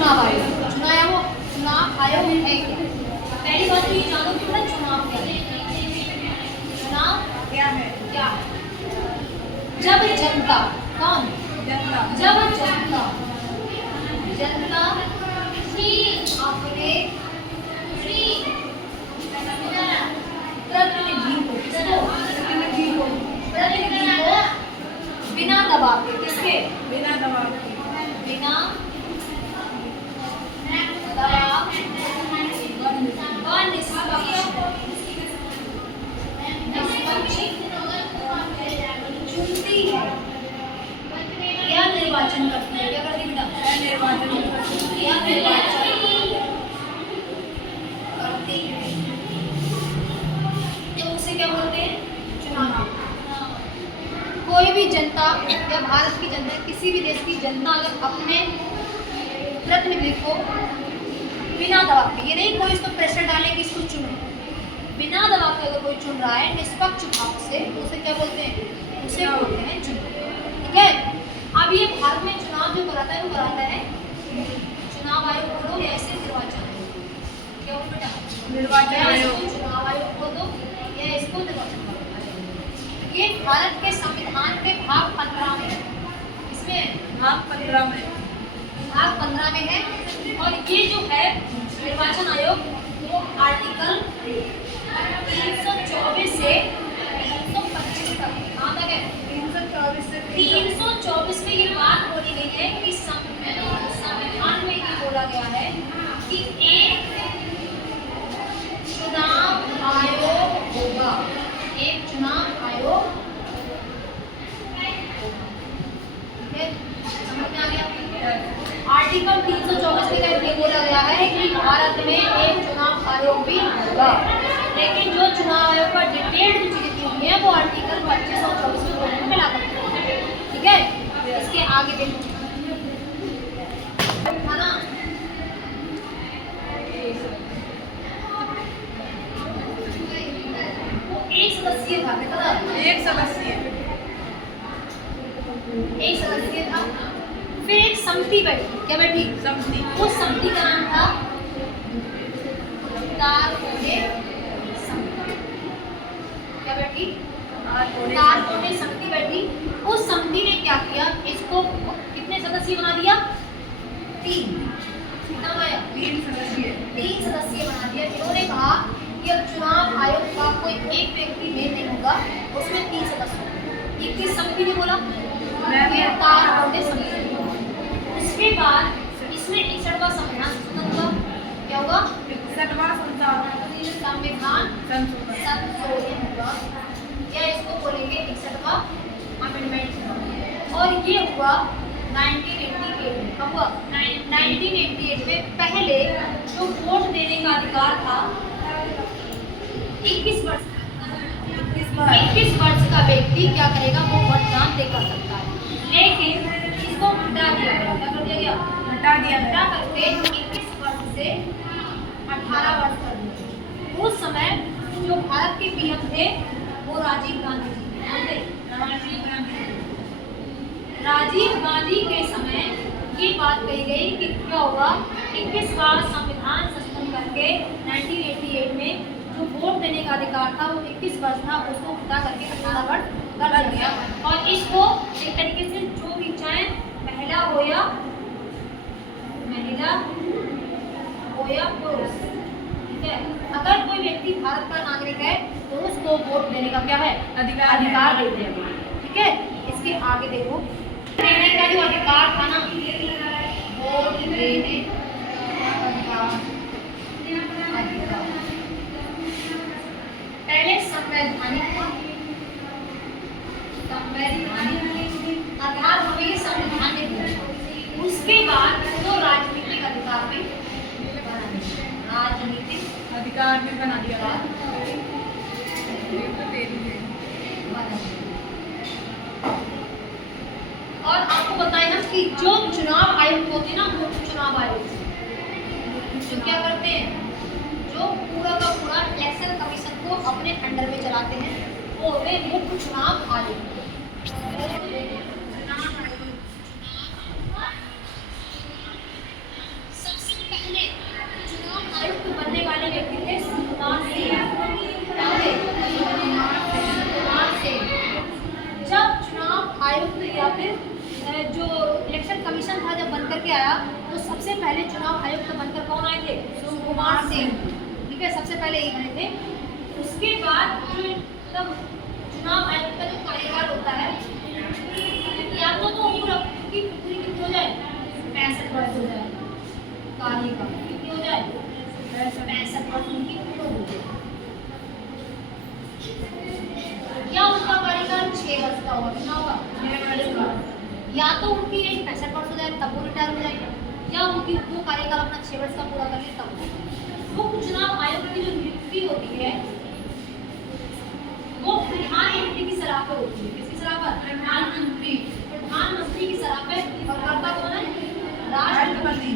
चुनाव आयोग चुनाव आयोग है क्या? पहली बात तो ये जानो कि मतलब चुनाव क्या है। चुनाव क्या है? क्या है? जब जनता कौन जनता जब जनता अपने प्रतिनिधि को बिना दबाव के किसके बिना दबाव के बिना दबाव व निष्पक्ष चुनती है या निर्वाचन करती है। क्या करती है बेटा? निर्वाचन या निर्वाचन करती है। तो उसे क्या बोलते हैं? चुनाव। कोई भी जनता या भारत की जनता, किसी भी देश की जनता अगर अपने प्रतिनिधि को बिना दबाव के, ये नहीं कोई इसको प्रेशर डाले कि इसको चुनो, बिना दबाव के अगर कोई चुन रहा है निष्पक्ष भाव से, तो उसे क्या बोलते हैं? उसे बोलते हैं चुनाव। ठीक है। अब ये भारत में चुनाव जो कराता है वो कराता है चुनाव आयोग बोलो या ऐसे निर्वाचन आयोग। क्या बोलो बेटा? निर्वाचन आयोग। चुनाव आयोग बोलो या इसको निर्वाचन आयोग। ये भारत के संविधान के भाग 15 में, इसमें भाग 15 में है। और ये जो है निर्वाचन आयोग वो आर्टिकल 324 से 325 तक, कहाँ तक है? 324 में ये बात बोली गई है कि संविधान में ये बोला गया है कि एक चुनाव आयोग होगा, एक चुनाव आयोग होगा। समझ में आ गया? आर्टिकल 324 में ये बोला गया है कि भारत में एक चुनाव आयोग भी होगा, लेकिन जो चुनाव आयोग का डिटेल्ड जो चीजें दी हुई है वो आर्टिकल 25 और 24 में दोनों में मिला करते हैं। ठीक है। इसके आगे देखो है ना, वो एक सदस्यीय था। पता? एक सदस्यीय था। फिर एक समिति बैठी। क्या बैठी? समिति। उस समिति का नाम था तारकोने समिति। क्या बैठी? तारकोने समिति बैठी। उस समिति ने क्या किया? इसको कितने सदस्यीय बना दिया? 3। कितना बनाया? 3 सदस्यीय। 3 सदस्यीय बना दिया। इन्होंने कहा कि अब चुनाव आयोग का कोई एक व्यक्ति नहीं होगा, उसमें 3 सदस्य। ये किस समिति ने बोला? तारकोने समिति। उसके बाद इसमें 61वां संविधान संशोधन हुआ। क्या हुआ? 61वां संविधान संशोधन हुआ, या इसको बोलेंगे 61वां अमेंडमेंट हुआ। और ये हुआ 1988 में। कब हुआ? 1988 में। पहले जो वोट देने का अधिकार था 21 वर्ष का व्यक्ति क्या करेगा? वो मतदान दे कर सकता है, लेकिन इसको हटा दिया गया। क्या कर दिया गया? हटा करके 21 वर्ष से 18 वर्ष कर दिया। उस समय जो भारत के पीएम थे वो राजीव गांधी जी थे। राजीव गांधी के समय ये बात कही गई कि क्या होगा? 21 बार संविधान संशोधन करके 1988 में जो वोट देने का अधिकार था वो 21 वर्ष था, उसको हटा करके 18 वर्ष कर दिया। और इसको एक तरीके से जो भी चाहे, महिला हो या पुरुष, ठीक है, अगर कोई व्यक्ति भारत का नागरिक है तो उसको वोट देने का क्या है? अधिकार दे दिया गया। ठीक है। इसके आगे देखो, देने का जो अधिकार था ना, वोट देने अधिकार पहले संवैधानिक आधार हमें संविधान ने दिया। उसके बाद जो राजनीतिक अधिकार में बना दिया। और आपको बताएं हम कि जो चुनाव आयोग होते हैं ना, मुख्य चुनाव आयोग जो क्या करते हैं, जो पूरा का पूरा इलेक्शन कमीशन को अपने अंडर में चलाते हैं, वो होते हैं मुख्य चुनाव आयोग। के आया तो सबसे पहले चुनाव आयुक्त बनकर कौन आए थे? सुकुमार सेन। ठीक है, सबसे पहले यही बने थे। उसके बाद जो मतलब चुनाव आयुक्त का जो कार्यकाल होता है, या तो उम्र की पूरी कितनी हो जाए? 65 वर्ष हो जाए। कार्यकाल कितनी हो जाए? 65 वर्ष उनकी पूर्ण हो जाए। या उनका कार्यकाल 6 वर्ष का होगा। कितना होगा? 6 वर्ष का। या तो उनकी एज 65 वर्ष हो जाए तब वो रिटायर हो जाएंगे, या उनकी वो कार्यकाल अपना 6 वर्ष का पूरा कर ले तब। मुख्य चुनाव आयोग की जो नियुक्ति होती है वो प्रधानमंत्री की सलाह पर होती है। किसकी सलाह पर? प्रधानमंत्री की सलाह पर। और करता कौन है? राष्ट्रपति।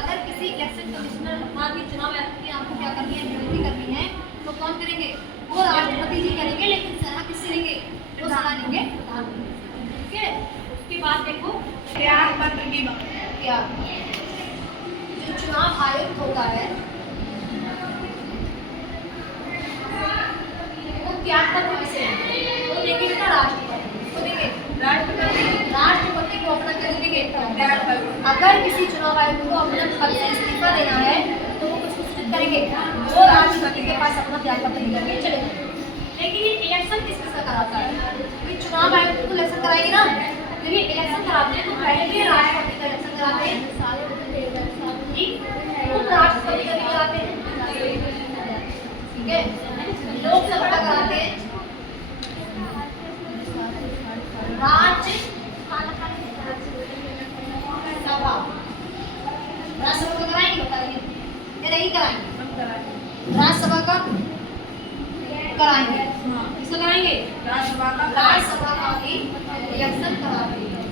अगर किसी इलेक्शन कमिश्नर की चुनाव आयोग की आपको क्या करनी है, नियुक्ति करनी है, तो कौन करेंगे? वो राष्ट्रपति जी करेंगे, लेकिन सलाह किससे लेंगे? वो सलाह लेंगे प्रधानमंत्री। ठीक है, उसके बाद देखो त्याग पत्र की बात। क्या जो चुनाव आयुक्त होता है वो त्याग पत्र किसे लेंगे? वो देंगे बेटा राष्ट्रपति को देंगे। राष्ट्रपति को अपना क्या देंगे? त्याग पत्र। अगर किसी चुनाव आयुक्त को अपने पद से इस्तीफा देना है तो वो कुछ सूचित करेंगे, वो राष्ट्रपति के पास अपना त्याग पत्र लेकर के चले जाएंगे। लेकिन ये इलेक्शन किस किसका कराता है? ये चुनाव आयुक्त को इलेक्शन कराएगी ना, तो ये इलेक्शन कराते हैं तो पहले भी राष्ट्रपति का इलेक्शन कराते हैं, ठीक, उप राष्ट्रपति का भी कराते हैं, ठीक है, लोकसभा का कराते हैं, राज्यसभा राज्यसभा का कराएंगे, बताइए या नहीं कराएंगे? राज्यसभा का कराएंगे। किसका कराएंगे? राज्यसभा का भी इलेक्शन कराते हैं।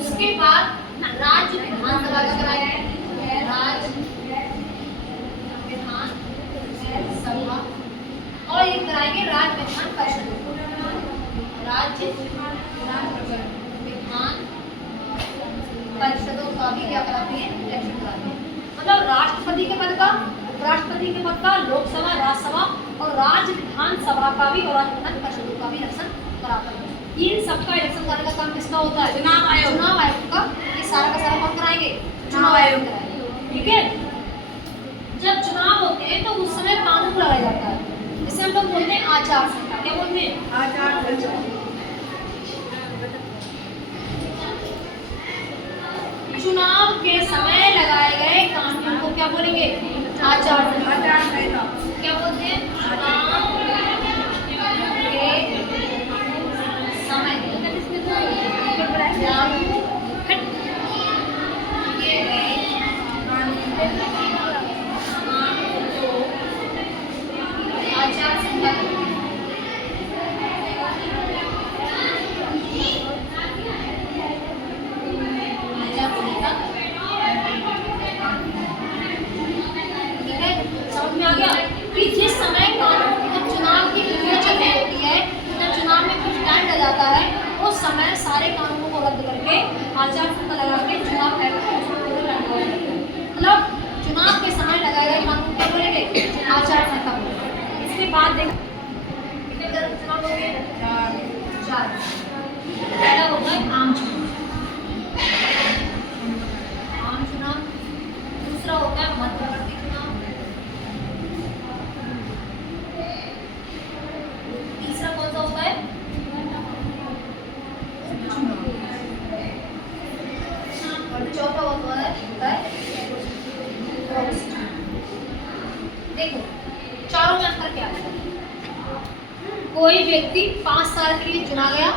उसके बाद राज्य विधानसभा का कराएंगे। राज्य विधानसभा और ये कराएंगे राज्य विधान परिषद। राज्य विधान परिषदों का भी क्या कराते हैं? इलेक्शन कराते हैं। मतलब राष्ट्रपति के पद का, उपराष्ट्रपति के पद का, लोकसभा, राज्यसभा और राज्य विधानसभा का भी और राज्य विधान परिषदों का भी इलेक्शन कराता है। इन सबका इलेक्शन कराने का काम किसका होता है? चुनाव आयोग का। ये सारा का सारा कौन कराएंगे? चुनाव आयोग कराएंगे। ठीक है, जब चुनाव होते हैं तो उस समय कानून लगाया जाता है, जिसे हम लोग बोलते हैं आचार संहिता। क्या बोलते हैं? आचार संहिता। चुनाव के समय लगाए गए कानून को क्या बोलेंगे? आचार संहिता। क्या बोलते हैं? चुनाव समय सारे कानूनों को रद्द करके आचार संहिता लगा के चुनाव आयोग को मतलब चुनाव के समय लगाए गए कानून क्या बोलेंगे? आचार संहिता बोलेंगे। इसके बाद देखो कितने तरह के चुनाव होंगे? 4। पहला होगा आम चुनाव, आम चुनाव। दूसरा होता है मध्यवर्ती चुनाव। तीसरा कौन सा होता है? चौथा होता है देखो चारों में अंतर क्या है? कोई व्यक्ति 5 साल के लिए चुना गया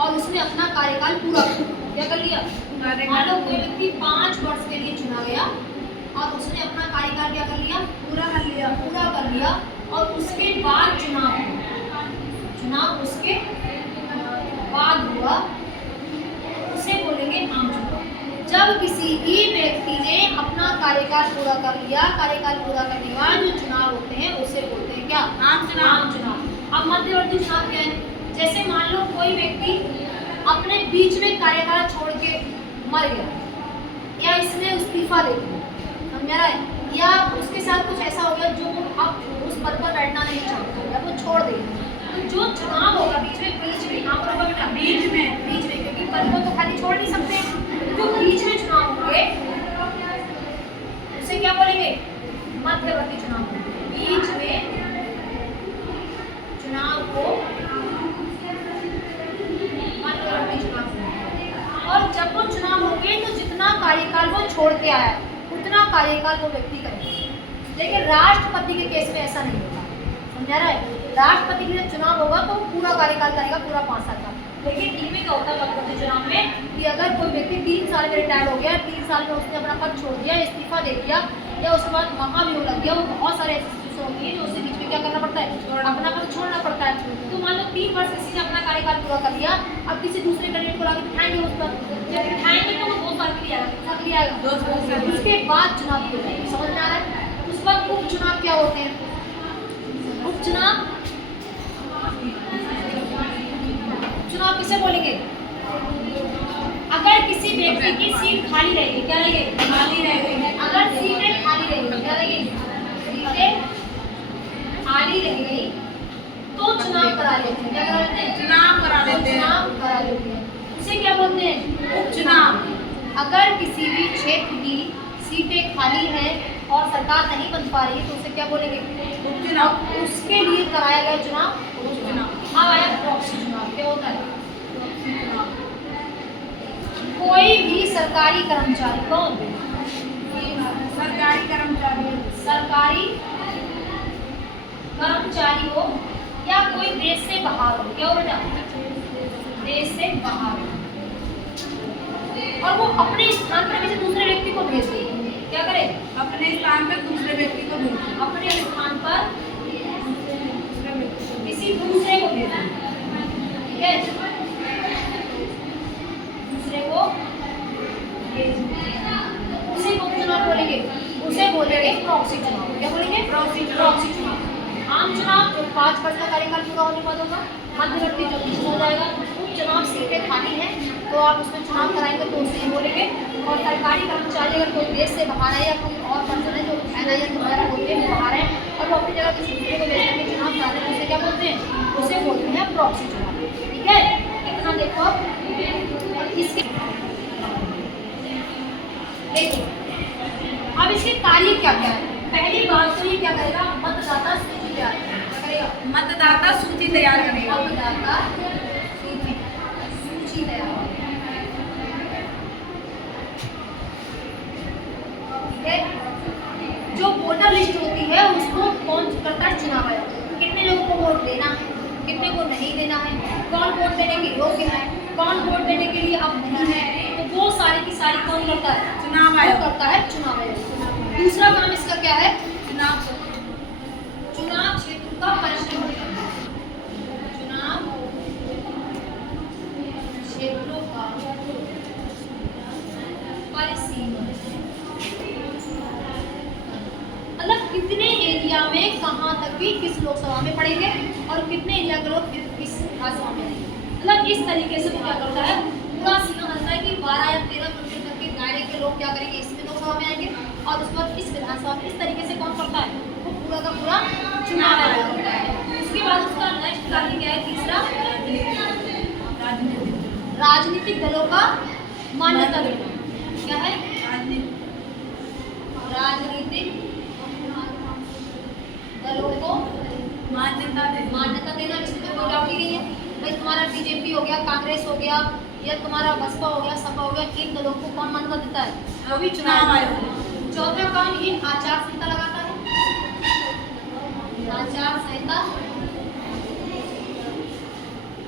और उसने अपना कार्यकाल पूरा क्या कर लिया? मान लो कोई व्यक्ति 5 वर्ष के लिए चुना गया और उसने अपना कार्यकाल क्या कर लिया? पूरा कर लिया और उसके बाद चुनाव उसके बाद हुआ, उसे बोलेंगे आम चुनाव। जब किसी भी व्यक्ति ने अपना कार्यकाल पूरा कर लिया, कार्यकाल पूरा करने के बाद जो चुनाव होते हैं उसे बोलते हैं क्या? आम चुनाव। अब मध्यवर्ती चुनाव क्या है? जैसे मान लो कोई व्यक्ति अपने बीच में कार्यकाल छोड़ के मर गया या इसने इस्तीफा दे दिया, समझा रहा है, या उसके साथ कुछ ऐसा हो गया जो अब उस पद पर बैठना नहीं चाहता या वो छोड़ दे, तो जो चुनाव होगा बीच में कहाँ पर होगा बेटा? बीच में, क्योंकि पद को तो खाली छोड़ नहीं सकते, तो जो बीच में चुनाव होंगे उसे क्या बोलेंगे? मध्यवर्ती चुनाव। बीच में चुनाव को मध्यवर्ती चुनाव। और जब वो चुनाव होंगे तो जितना कार्यकाल वो छोड़ के आया उतना कार्यकाल वो व्यक्ति करेगा। लेकिन राष्ट्रपति के केस में ऐसा नहीं होता, समझा रहा है? राष्ट्रपति के जब चुनाव होगा तो पूरा कार्यकाल करेगा, पूरा 5 साल का। लेकिन इनमें क्या होता है मध्यवर्ती चुनाव में कि अगर कोई व्यक्ति 3 साल में रिटायर हो गया, 3 साल में उसने अपना पद छोड़ दिया, इस्तीफा दे दिया, या उसके बाद महाभियोग लग गया, वो बहुत सारे ऐसे सिचुएशन होती है जो उसके बीच में क्या करना पड़ता है? अपना पद छोड़ना पड़ता है। तो मान लो 3 वर्ष किसी ने अपना कार्यकाल पूरा कर लिया, अब किसी दूसरे कैंडिडेट को लाके बिठाएंगे उस पर, जब बिठाएंगे तो वो 2 साल के लिए आएगा, 2 साल। उसके बाद चुनाव हो जाएगा, समझ में आ रहा है? उस वक्त उपचुनाव क्या होते हैं? उपचुनाव चुनाव किसे बोलेंगे? अगर किसी व्यक्ति की सीट खाली रहेगी, क्या रहेगी? खाली रहेगी। अगर सीटें खाली रहेगी, क्या रहेगी? सीटें खाली रह गई तो चुनाव करा लेते हैं। क्या करा लेते हैं? चुनाव करा लेते हैं। चुनाव करा लेते हैं। उसे क्या बोलते हैं? उपचुनाव। अगर किसी भी क्षेत्र की सीटें खाली हैं और सरकार नहीं बन पा रही है तो उसे क्या बोलेंगे? उपचुनाव। उसके लिए कराया गया चुनाव उपचुनाव। अब आया प्रॉक्सी चुनाव। क्या होता है? कोई भी सरकारी कर्मचारी, कौन? सरकारी कर्मचारी। सरकारी कर्मचारी हो या कोई देश से बाहर हो, क्या हो बेटा? देश से बाहर हो, और वो अपने स्थान पर किसी दूसरे व्यक्ति को भेज दे। क्या करे? अपने स्थान पर दूसरे व्यक्ति को भेज। अपने स्थान पर किसी दूसरे को भेज दे, ठीक है? दूसरे को भेज दे। उसे कौन चुनाव बोलेंगे? उसे बोलेंगे प्रॉक्सी चुनाव। क्या बोलेंगे? प्रॉक्सी चुनाव। आम चुनाव जो 5 वर्ष का कार्यकाल पूरा होने के बाद होगा, मध्यवर्ती जो बीच में हो जाएगा। उपचुनाव सीटें खाली हैं तो आप उसमें चुनाव कराएंगे तो उसे बोलेंगे। और सरकारी कर्मचारी अगर कोई देश से बाहर है या कोई और पर्सन है जो NIS वगैरह होते हैं वो बाहर है और वो अपनी जगह किसी दूसरे को भेज करके चुनाव करा रहे हैं, उसे क्या बोलते हैं? उसे बोलते हैं प्रॉक्सी चुनाव। ठीक है, इतना देखो। और इसके देखो अब इसके कार्य क्या क्या है। पहली बात तो ये क्या करेगा? मतदाता सूची तैयार करेगा। मतदाता सूची तैयार करेगा। मतदाता सूची तैयार करेगा। ठीक है, जो वोटर लिस्ट होती है उसको कौन करता है? चुनाव आयोग। कितने लोगों को वोट देना है, कितने को नहीं देना है, कौन वोट देने के योग्य है, कौन वोट देने के लिए अब नहीं है, तो वो सारी की सारी कौन करता है? चुनाव आयोग करता है, चुनाव आयोग। दूसरा काम इसका क्या है? चुनाव क्षेत्र का परिसीमन करना। चुनाव क्षेत्रों का परिसीमन, मतलब कितने एरिया में कहाँ तक भी किस लोकसभा में पड़ेंगे और कितने एरिया के लोग किस विधानसभा में रहेंगे। मतलब इस तरीके से वो क्या करता है? पूरा सीमा करता है कि 12 या 13 किलोमीटर के दायरे के लोग क्या करेंगे? इसमें लोकसभा में आएंगे और उसके बाद इस विधानसभा में। इस तरीके से कौन करता है? वो पूरा का पूरा चुनाव आयोग करता है। उसके बाद उसका नेक्स्ट कार्य क्या है? तीसरा, राजनीतिक दलों का मान्यता देना। क्या है? राजनीतिक दलों को मान्यता देना। इसमें कोई डाउट ही नहीं है भाई। तुम्हारा बीजेपी हो गया, कांग्रेस हो गया या तुम्हारा बसपा हो गया, सपा हो गया, इन दलों को कौन मान्यता देता है? वो भी चुनाव आयोग। चौथा काम ये आचार संहिता लगाता है। आचार संहिता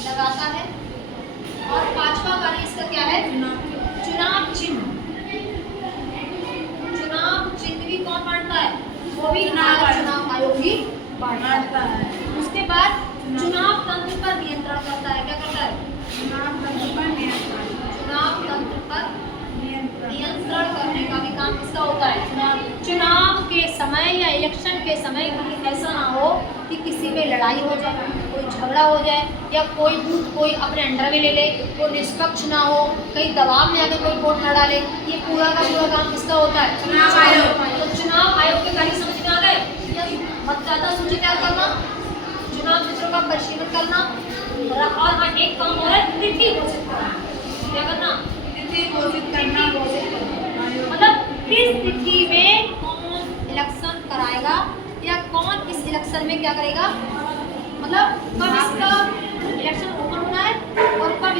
लगाता है। और 5वां कार्य इसका क्या है? चुनाव चिन्ह। चुनाव चिन्ह भी कौन बांटता है? वो भी चुनाव आयोग ही बांटता है। उसके बाद चुनाव तंत्र पर नियंत्रण करता है। क्या करता है? चुनाव तंत्र पर नियंत्रण करने का भी काम किसका होता है? चुनाव के समय या इलेक्शन के समय कहीं ऐसा ना हो कि किसी में लड़ाई हो जाए, कोई झगड़ा हो जाए या कोई बूथ कोई अपने अंडर में ले ले, वो निष्पक्ष ना हो, कहीं दबाव में आकर कोई वोट न डाले। ये पूरा का पूरा काम किसका होता है? चुनाव आयोग। तो चुनाव आयोग के कार्य समझ में आ गए? मतदाता सूची तैयार करना, चुनाव क्षेत्रों का परिसीमन करना, और हाँ एक काम और है, तिथि घोषित करना। क्या करना? तिथि घोषित करना, घोषित करना। मतलब किस तिथि में कौन इलेक्शन कराएगा या कौन इस इलेक्शन में क्या करेगा, मतलब कब इसका इलेक्शन ओपन होना है और कब